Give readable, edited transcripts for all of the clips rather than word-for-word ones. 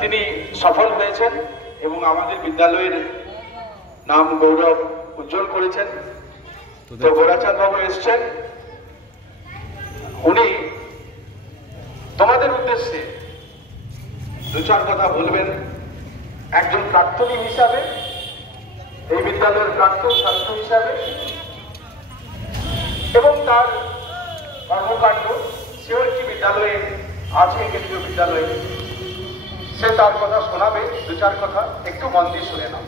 তিনি সফল হয়েছেন এবং আমাদের বিদ্যালয়ের নাম গৌরব উজ্জ্বল করেছেন। তো গোরাচাঁদ বাবু এসছেন, উনি তোমাদের উদ্দেশ্যে দু চার কথা বলবেন একজন প্রাক্তনী হিসাবে, এই বিদ্যালয়ের প্রাক্তন ছাত্র হিসাবে, এবং তার কর্মকাণ্ড, সেও একটি বিদ্যালয়ে আছে, কেন্দ্রীয় বিদ্যালয়ে, সে তার কথা শোনাবে। দু চার কথা একটু মন দিয়ে শুনে নাও।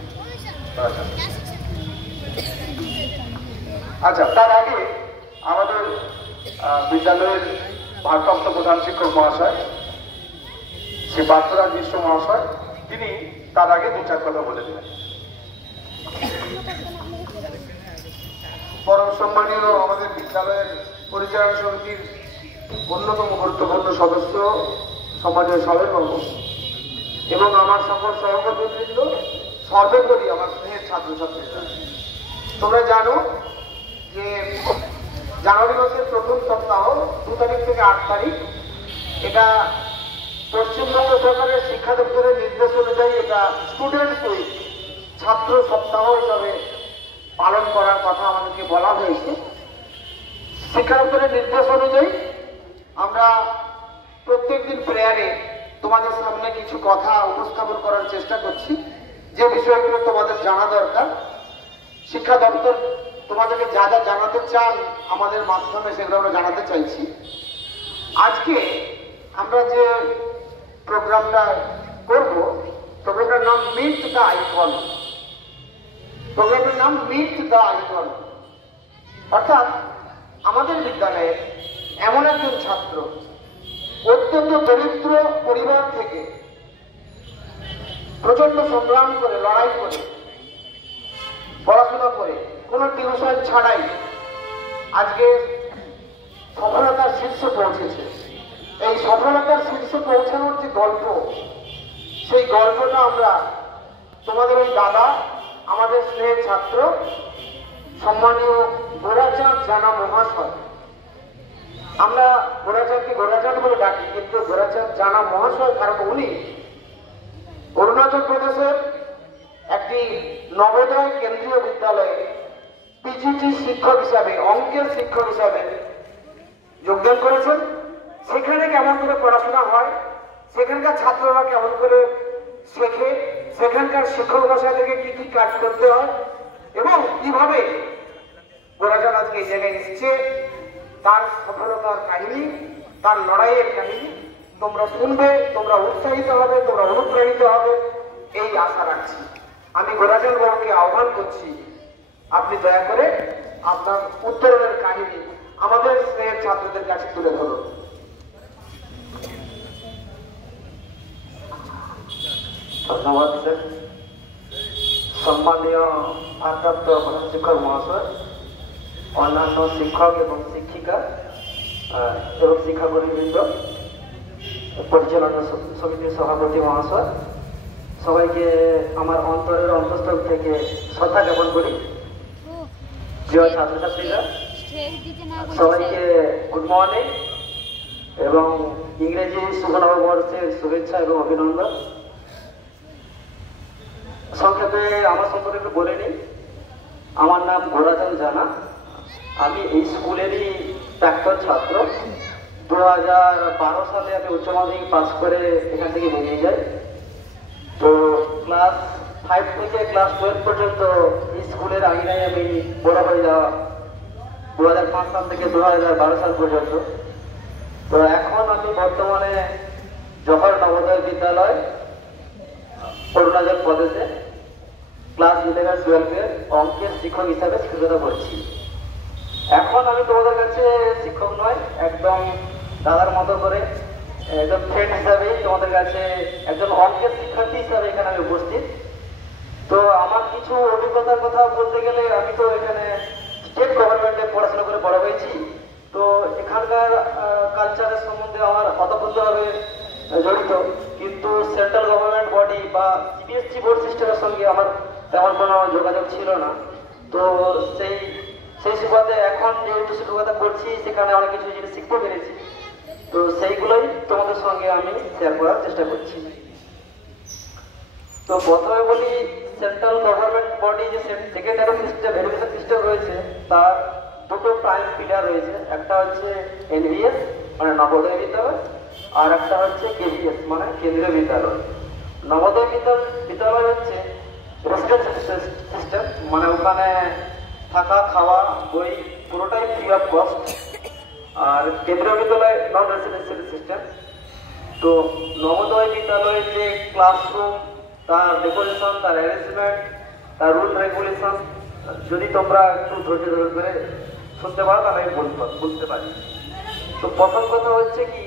আচ্ছা, তার আগে আমাদের বিদ্যালয়ের ভারপ্রাপ্ত প্রধান শিক্ষক মহাশয় শ্রী পার্থরাজ মিশ্র মহাশয়, তিনি তার আগে দু চার কথা বলে দিলেন। পরম সম্মানীয় আমাদের বিদ্যালয়ের পরিচালনা সমিতির অন্যতম গুরুত্বপূর্ণ সদস্য, সমাজের সবাইবর্গ এবং আমার সকল সহকর্মীবৃন্দ, সর্বোপরি আমার স্নেহের ছাত্রছাত্রীরা, তোমরা জানো যে জানুয়ারি মাসের প্রথম সপ্তাহ 2 তারিখ থেকে 8 তারিখ, এটা পশ্চিমবঙ্গ সরকারের শিক্ষা দপ্তরের নির্দেশ অনুযায়ী এটা স্টুডেন্টস উইক, ছাত্র সপ্তাহ হিসাবে পালন করার কথা আমাদেরকে বলা হয়েছে। শিক্ষা দপ্তরের নির্দেশ অনুযায়ী আমরা প্রত্যেকদিন প্রেয়ারে তোমাদের সামনে কিছু কথা উপস্থাপন করার চেষ্টা করছি, যে বিষয়গুলো তোমাদের জানা দরকার। শিক্ষা দপ্তর তোমাদেরকে যা যা জানাতে চান আমাদের মাধ্যমে, সেগুলো আমরা জানাতে চাইছি। আজকে আমরা যে প্রোগ্রামটা করব, প্রোগ্রামটার নাম মিট দ্য আইকন। প্রোগ্রামটার নাম মিট দ্য আইকন, অর্থাৎ আমাদের বিদ্যালয়ে এমন একজন ছাত্র অত্যন্ত দরিদ্র পরিবার থেকে প্রচন্ড সংগ্রাম করে, লড়াই করে, পড়াশোনা করে, কোনো টিউশন ছাড়াই আজকে সফলতার শীর্ষে পৌঁছেছে। এই সফলতার শীর্ষে পৌঁছানোর যে গল্প, সেই গল্পটা আমরা তোমাদের ওই দাদা, আমাদের স্নেহের ছাত্র সম্মানীয় গোরাচাঁদ জানা মহাশয়, আমরা গোরাচাঁদকে গোরাচাঁদ বলে ডাকি, কিন্তু গোরাচাঁদ জানা মহাশয় কারণ উনি অরুণাচল প্রদেশের একটি নবোদয় কেন্দ্রীয় বিদ্যালয়ে পিজিটি শিক্ষক হিসাবে, অঙ্কের শিক্ষক হিসাবে যোগদান করেছেন। সেখানে কেমন করে পড়াশোনা হয়, সেখানকার ছাত্ররা কেমন করে শেখে, সেখানকার শিক্ষক মশাই থেকে কি কি কাজ করতে হয় এবং কিভাবে গোরাচাঁদ আজকে এই জায়গায় এসেছে, তার সফলতার কাহিনী, তার লড়াইয়ের কাহিনী তোমরা শুনবে, তোমরা উৎসাহিত হবে, তোমরা অনুপ্রাণিত হবে, এই আশা রাখছি। আমি গোরাচাঁদ বাবুকে আহ্বান করছি, আপনি দয়া করে আপনার উত্তরণের কাহিনী আমাদের স্নেহের ছাত্রদের কাছে তুলে ধরুন। ধন্যবাদ স্যার। সম্মানীয় ভারপ্রাপ্ত প্রধান শিক্ষক মহাশয়, অন্যান্য শিক্ষক এবং শিক্ষিকা এবং শিক্ষাকর্মীবৃন্দ, পরিচালনা সমিতির সভাপতি মহাশয়, সবাইকে আমার অন্তরের অন্তঃস্থল থেকে শ্রদ্ধা জ্ঞাপন করি। প্রিয় ছাত্রছাত্রীরা, সবাইকে গুড মর্নিং এবং ইংরেজি শুভ নববর্ষের শুভেচ্ছা এবং অভিনন্দন। সংক্ষেপে আমার সম্পর্কে একটু বলে নিই। আমার নাম গোরাচাঁদ জানা, আমি এই স্কুলেরই প্রাক্তন ছাত্র। 2012 সালে আমি উচ্চ মাধ্যমিক পাস করে এখান থেকে বেরিয়ে যাই। তো ক্লাস 5 থেকে ক্লাস 12 পর্যন্ত এই স্কুলের আঙিনায় আমি বড় হয়ে যাওয়া, 2005 সাল থেকে 2012 সাল পর্যন্ত। তো এখন আমি বর্তমানে জওহর নবোদয় বিদ্যালয়, অরুণাচল প্রদেশে ক্লাস 11-12 অঙ্কের শিক্ষক হিসাবে শিক্ষকতা করছি। এখন আমি তোমাদের কাছে শিক্ষক নয়, একদম দাদার মতো করে একজন ফ্রেন্ড হিসাবে তোমাদের কাছে একজন অঙ্কের শিক্ষার্থী হিসাবে এখানে আমি উপস্থিত। তো আমার কিছু অভিজ্ঞতার কথা বলতে গেলে, আমি তো এখানে স্টেট গভর্নমেন্টে পড়াশোনা করে বড় হয়েছি। তো এখানকার কালচারের সম্বন্ধে আমার অতপ্রতভাবে জড়িত, কিন্তু সেন্ট্রাল গভর্নমেন্ট বডি বা সিবিএসসি বোর্ড সিস্টেমের সঙ্গে আমার তেমন কোনো যোগাযোগ ছিল না। তো সেই সুবাদে এখন যেহেতু শিক্ষকতা করছি, সেখানে অনেক কিছু জিনিস শিখতে পেরেছি। তো সেইগুলোই তোমাদের সঙ্গে আমি শেয়ার করার চেষ্টা করছি। তো প্রথমে বলি সেন্ট্রাল গভর্নমেন্ট বডি যে সেকেন্ডারি সিস্টেম এডুকেশন সিস্টেম রয়েছে তার দুটো প্রাইম পিলার রয়েছে, একটা হচ্ছে এনভিএস মানে নবোদয় বিদ্যালয়, আর একটা হচ্ছে কেভিএস মানে কেন্দ্রীয় বিদ্যালয়। নবোদয় বিদ্যালয় হচ্ছে রেসিডেন্সিয়াল সিস্টেম, মানে ওখানে থাকা খাওয়া বই পুরোটাই ফ্রি অফ কস্ট। আর কেন্দ্রীয় বিদ্যালয় নন রেসিডেন্সিয়াল সিস্টেম। তো নবোদয় বিদ্যালয়ের যে ক্লাসরুম, তার ডেকোরেশন, তার অ্যারেঞ্জমেন্ট, তার রুল রেগুলেশন যদি তোমরা একটু ধৈর্য ধরে শুনতে পারো তাহলে আমি বলতে পারি। তো প্রথম কথা হচ্ছে কি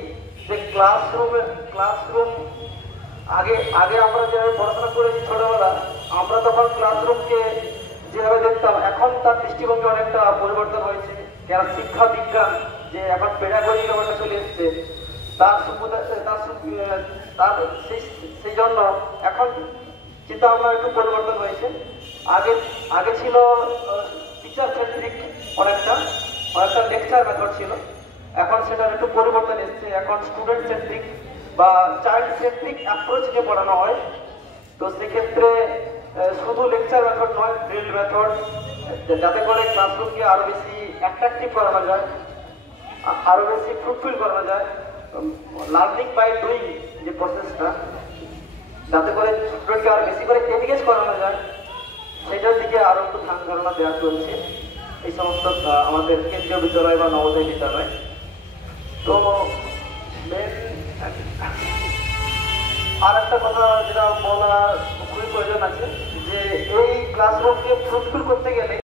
যে ক্লাসরুম আগে আগে আমরা যেভাবে পড়াশোনা করেছি ছোটবেলা, আমরা তখন ক্লাসরুমকে যেভাবে দেখতাম এখন তার দৃষ্টিভঙ্গি অনেকটা পরিবর্তন হয়েছে। কেন শিক্ষা বিজ্ঞান যে এখন পেডাগজি ব্যাপারটা চলে এসছে, সেই জন্য এখন চিন্তা ভাবনা একটু পরিবর্তন হয়েছে। আগে ছিল টিচার সেন্ট্রিক, অনেকটা লেকচার মেথড ছিল, এখন সেটার একটু পরিবর্তন এসছে। এখন স্টুডেন্ট সেন্ট্রিক বা চাইল্ড সেন্ট্রিক অ্যাপ্রোচ নিয়ে পড়ানো হয়। তো সেক্ষেত্রে শুধু লেকচার মেথড নয়, ড্রিল মেথড, যাতে করে ক্লাসরুমকে আরো বেশি অ্যাট্রাকটিভ করানো যায়, আরো বেশি ফ্রুটফুল করানো যায়। লার্নিং বাই ডুইং যে প্রসেসটা, যাতে করে স্টুডেন্টকে আরো বেশি করে এনগেজ করানো যায়, সেটার দিকে আরো একটু ধ্যান ধারণা দেওয়া চলছে এই সমস্ত আমাদের কেন্দ্রীয় বিদ্যালয় বা নবোদয় বিদ্যালয়। তো আর একটা কথা যেটা বলা খুবই প্রয়োজন আছে যে এই ক্লাসরুমকে ফ্রুটফুল করতে গেলে